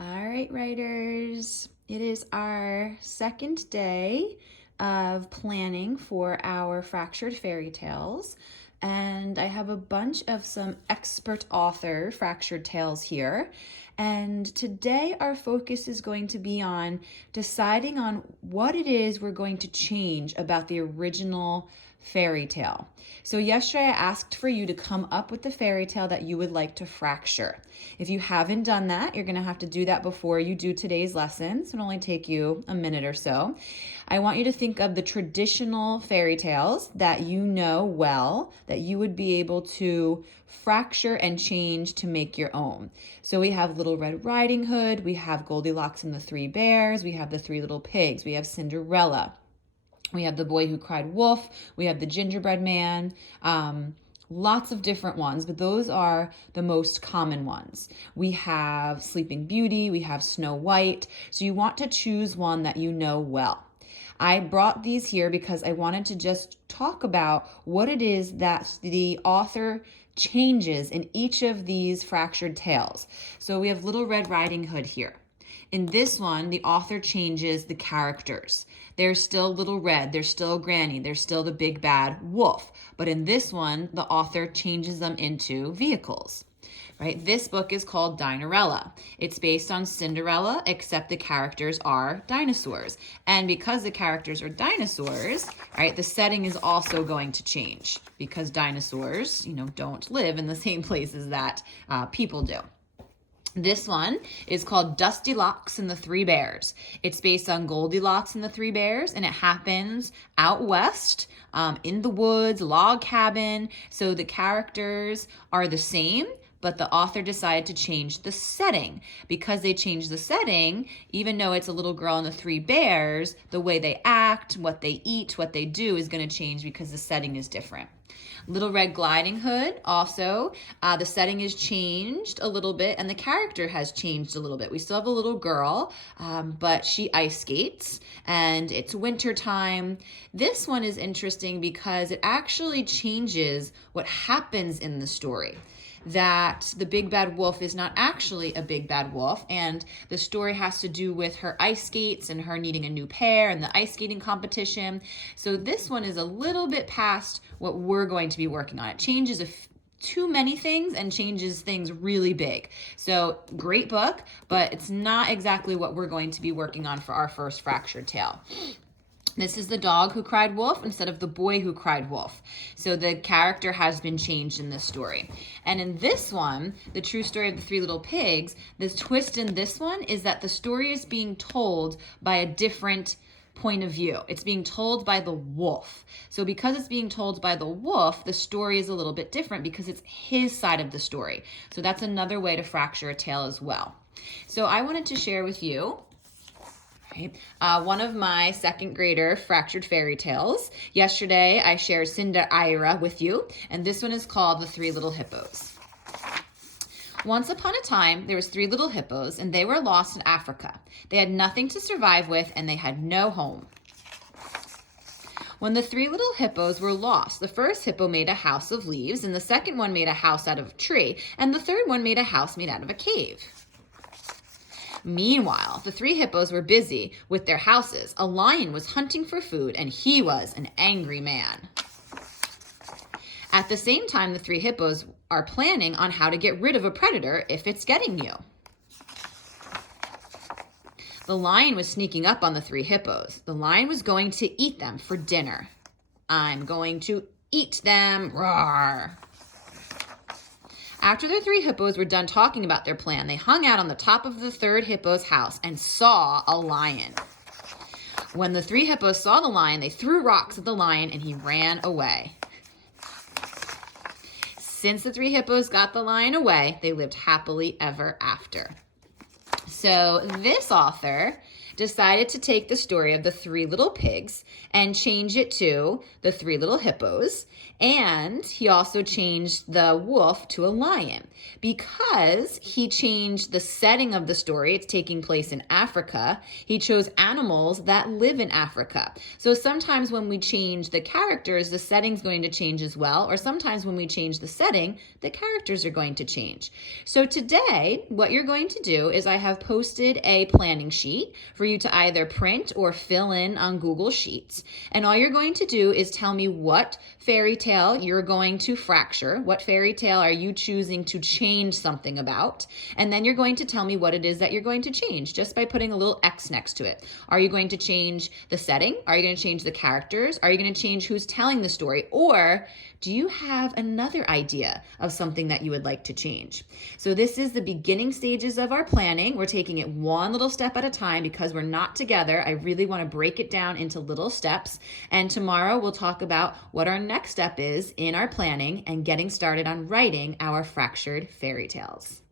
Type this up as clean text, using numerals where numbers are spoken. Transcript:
All right, writers, it is our second day of planning for our Fractured Fairy Tales. And I have a bunch of some expert author Fractured Tales here. And today our focus is going to be on deciding on what it is we're going to change about the original fairy tale. So yesterday I asked for you to come up with the fairy tale that you would like to fracture. If you haven't done that, you're going to have to do that before you do today's lessons. It'll only take you a minute or so. I want you to think of the traditional fairy tales that you know well, that you would be able to fracture and change to make your own. So we have Little Red Riding Hood, we have Goldilocks and the Three Bears, we have the Three Little Pigs, we have Cinderella. We have The Boy Who Cried Wolf. We have The Gingerbread Man. Lots of different ones, but those are the most common ones. We have Sleeping Beauty. We have Snow White. So you want to choose one that you know well. I brought these here because I wanted to just talk about what it is that the author changes in each of these fractured tales. So we have Little Red Riding Hood here. In this one, the author changes the characters. There's still Little Red, there's still Granny, there's still the big bad wolf. But in this one, the author changes them into vehicles. Right? This book is called Dinerella. It's based on Cinderella, except the characters are dinosaurs. And because the characters are dinosaurs, right, the setting is also going to change because dinosaurs, don't live in the same places that people do. This one is called Dusty Locks and the Three Bears. It's based on Goldilocks and the Three Bears, and it happens out west in the woods, log cabin. So the characters are the same, but the author decided to change the setting. Because they changed the setting, even though it's a little girl and the three bears, the way they act, what they eat, what they do is going to change because the setting is different. Little Red Riding Hood, also, the setting is changed a little bit and the character has changed a little bit. We still have a little girl, but she ice skates and it's winter time. This one is interesting because it actually changes what happens in the story. That the big bad wolf is not actually a big bad wolf, and the story has to do with her ice skates and her needing a new pair and the ice skating competition. So this one is a little bit past what we're going to be working on. It changes too many things and changes things really big. So great book, but it's not exactly what we're going to be working on for our first fractured tale. This is The Dog Who Cried Wolf instead of The Boy Who Cried Wolf. So the character has been changed in this story. And in this one, The True Story of the Three Little Pigs, the twist in this one is that the story is being told by a different point of view. It's being told by the wolf. So because it's being told by the wolf, the story is a little bit different because it's his side of the story. So that's another way to fracture a tale as well. So I wanted to share with you one of my second grader fractured fairy tales. Yesterday, I shared Cinderella with you, and this one is called The Three Little Hippos. Once upon a time, there was three little hippos, and they were lost in Africa. They had nothing to survive with, and they had no home. When the three little hippos were lost, the first hippo made a house of leaves, and the second one made a house out of a tree, and the third one made a house made out of a cave. Meanwhile, the three hippos were busy with their houses. A lion was hunting for food, and he was an angry man. At the same time, the three hippos are planning on how to get rid of a predator if it's getting you. The lion was sneaking up on the three hippos. The lion was going to eat them for dinner. I'm going to eat them, roar. After the three hippos were done talking about their plan, they hung out on the top of the third hippo's house and saw a lion. When the three hippos saw the lion, they threw rocks at the lion and he ran away. Since the three hippos got the lion away, they lived happily ever after. So this author decided to take the story of the Three Little Pigs and change it to the Three Little Hippos. And he also changed the wolf to a lion because he changed the setting of the story. It's taking place in Africa. He chose animals that live in Africa. So sometimes when we change the characters, the setting's going to change as well. Or sometimes when we change the setting, the characters are going to change. So today, what you're going to do is I have posted a planning sheet for you to either print or fill in on Google Sheets. And all you're going to do is tell me what fairy tale you're going to fracture. What fairy tale are you choosing to change something about? And then you're going to tell me what it is that you're going to change just by putting a little X next to it. Are you going to change the setting? Are you going to change the characters? Are you going to change who's telling the story? Or do you have another idea of something that you would like to change? So this is the beginning stages of our planning. We're taking it one little step at a time because we're not together. I really want to break it down into little steps. And tomorrow we'll talk about what our next step is in our planning and getting started on writing our fractured fairy tales.